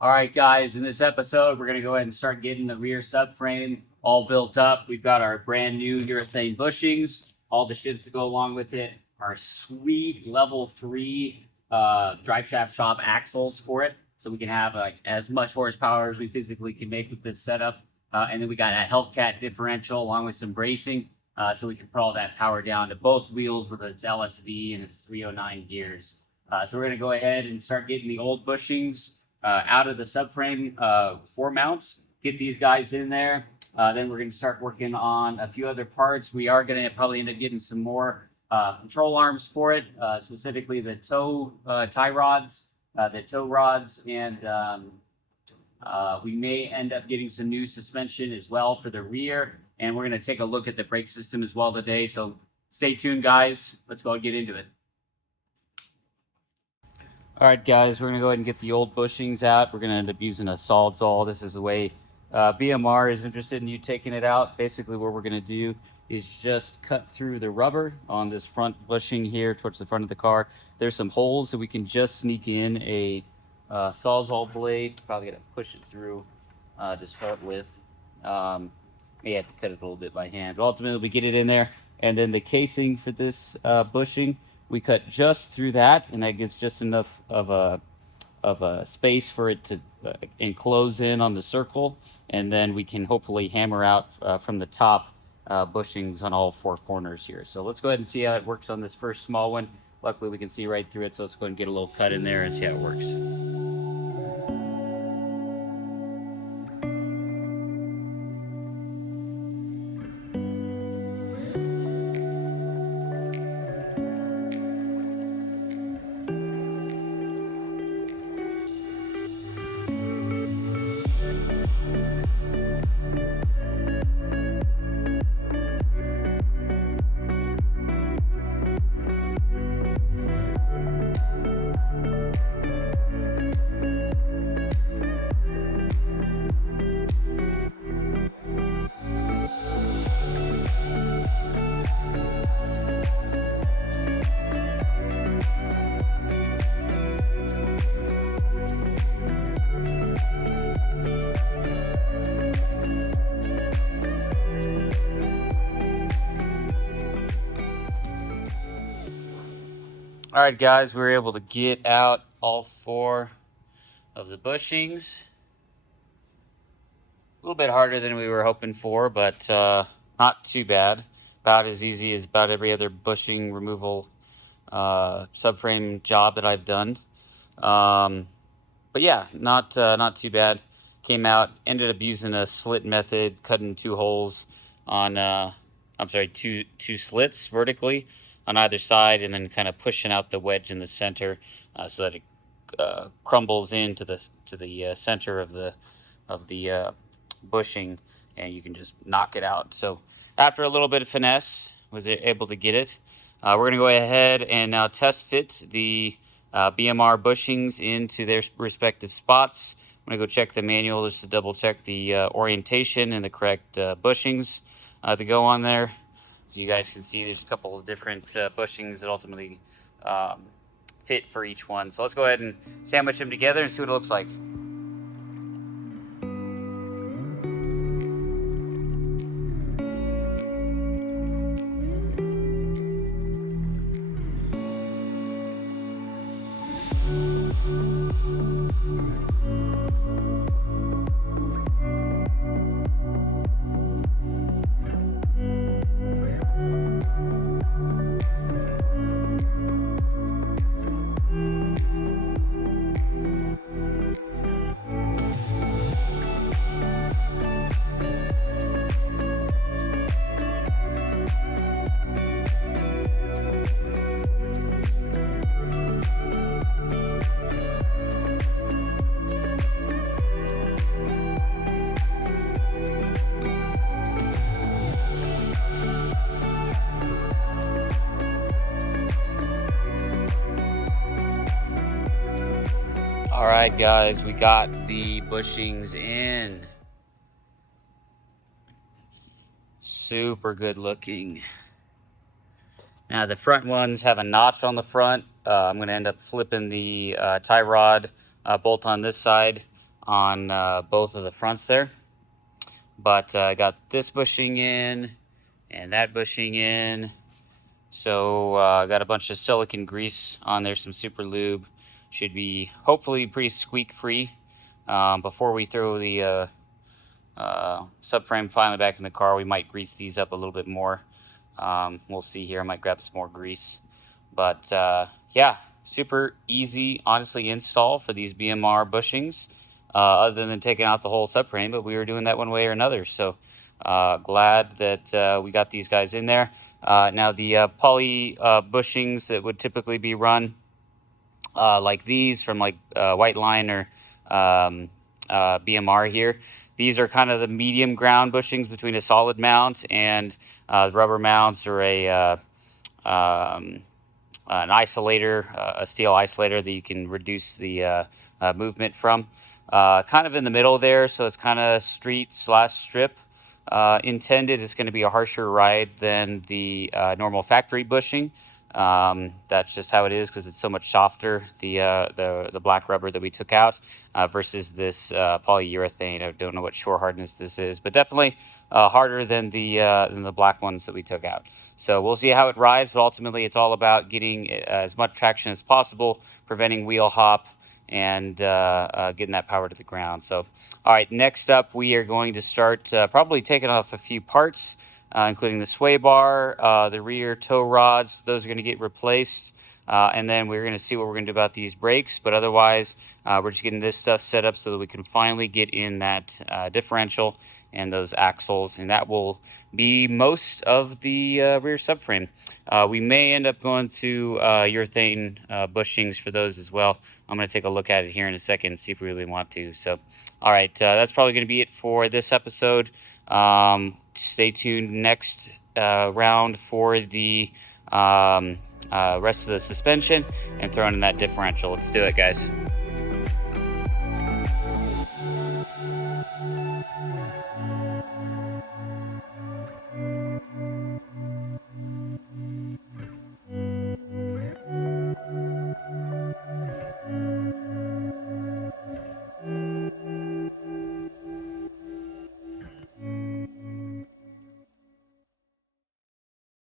Alright guys, in this episode we're going to go ahead and start getting the rear subframe all built up. We've got our brand new urethane bushings, all the shits that go along with it, our sweet level 3 drive shaft shop axles for it, so we can have like as much horsepower as we physically can make with this setup. And then we got a HELLCAT differential along with some bracing, so we can put all that power down to both wheels with its LSV and its 309 gears. So we're going to go ahead and start getting the old bushings out of the subframe for mounts, get these guys in there. Then we're going to start working on a few other parts. We are going to probably end up getting some more control arms for it, specifically the toe tie rods, the toe rods, and we may end up getting some new suspension as well for the rear. And we're going to take a look at the brake system as well today. So stay tuned, guys. Let's go and get into it. All right, guys, we're going to go ahead and get the old bushings out. We're going to end up using a Sawzall. This is the way BMR is interested in you taking it out. Basically, what we're going to do is just cut through the rubber on this front bushing here towards the front of the car. There's some holes, so we can just sneak in a Sawzall blade. Probably going to push it through to start with. May have to cut it a little bit by hand, but ultimately we get it in there. And then the casing for this bushing, we cut just through that, and that gives just enough of a space for it to enclose in on the circle, and then we can hopefully hammer out from the top bushings on all 4 corners here. So let's go ahead and see how it works on this first small one. Luckily we can see right through it, so let's go ahead and get a little cut in there and see how it works. All right, guys, we were able to get out all 4 of the bushings. A little bit harder than we were hoping for, but not too bad. About as easy as about every other bushing removal subframe job that I've done. But yeah, not too bad. Came out, ended up using a slit method, cutting 2 holes on, two slits vertically on either side, and then kind of pushing out the wedge in the center so that it crumbles into the center of the bushing, and you can just knock it out. So after a little bit of finesse, was able to get it. We're going to go ahead and now test fit the BMR bushings into their respective spots. I'm going to go check the manual just to double check the orientation and the correct bushings to go on there. As you guys can see, there's a couple of different bushings that ultimately fit for each one. So let's go ahead and sandwich them together and see what it looks like. right, guys, we got the bushings in. Super good looking. Now the front ones have a notch on the front. I'm going to end up flipping the tie rod bolt on this side on both of the fronts there. But I got this bushing in and that bushing in. So I got a bunch of silicone grease on there, some super lube. Should be hopefully pretty squeak free. Before we throw the subframe finally back in the car, we might grease these up a little bit more. We'll see here. I might grab some more grease. But yeah, super easy, honestly, install for these BMR bushings, other than taking out the whole subframe. But we were doing that one way or another. So glad that we got these guys in there. Now the poly bushings that would typically be run like these from like White Line or BMR here. These are kind of the medium ground bushings between a solid mount and rubber mounts or an isolator, a steel isolator that you can reduce the movement from. Kind of in the middle there, so it's kind of street/strip intended. It's going to be a harsher ride than the normal factory bushing. That's just how it is because it's so much softer, the black rubber that we took out versus this polyurethane. I don't know what shore hardness this is, but definitely harder than the black ones that we took out. So we'll see how it rides, but ultimately it's all about getting as much traction as possible, preventing wheel hop, and getting that power to the ground. So all right, next up we are going to start probably taking off a few parts, including the sway bar, the rear tow rods. Those are going to get replaced. And then we're going to see what we're going to do about these brakes. But otherwise, we're just getting this stuff set up so that we can finally get in that differential and those axles. And that will be most of the rear subframe. We may end up going to urethane bushings for those as well. I'm going to take a look at it here in a second and see if we really want to. So, all right, that's probably going to be it for this episode. Stay tuned next round for the rest of the suspension and throwing in that differential. Let's do it, guys.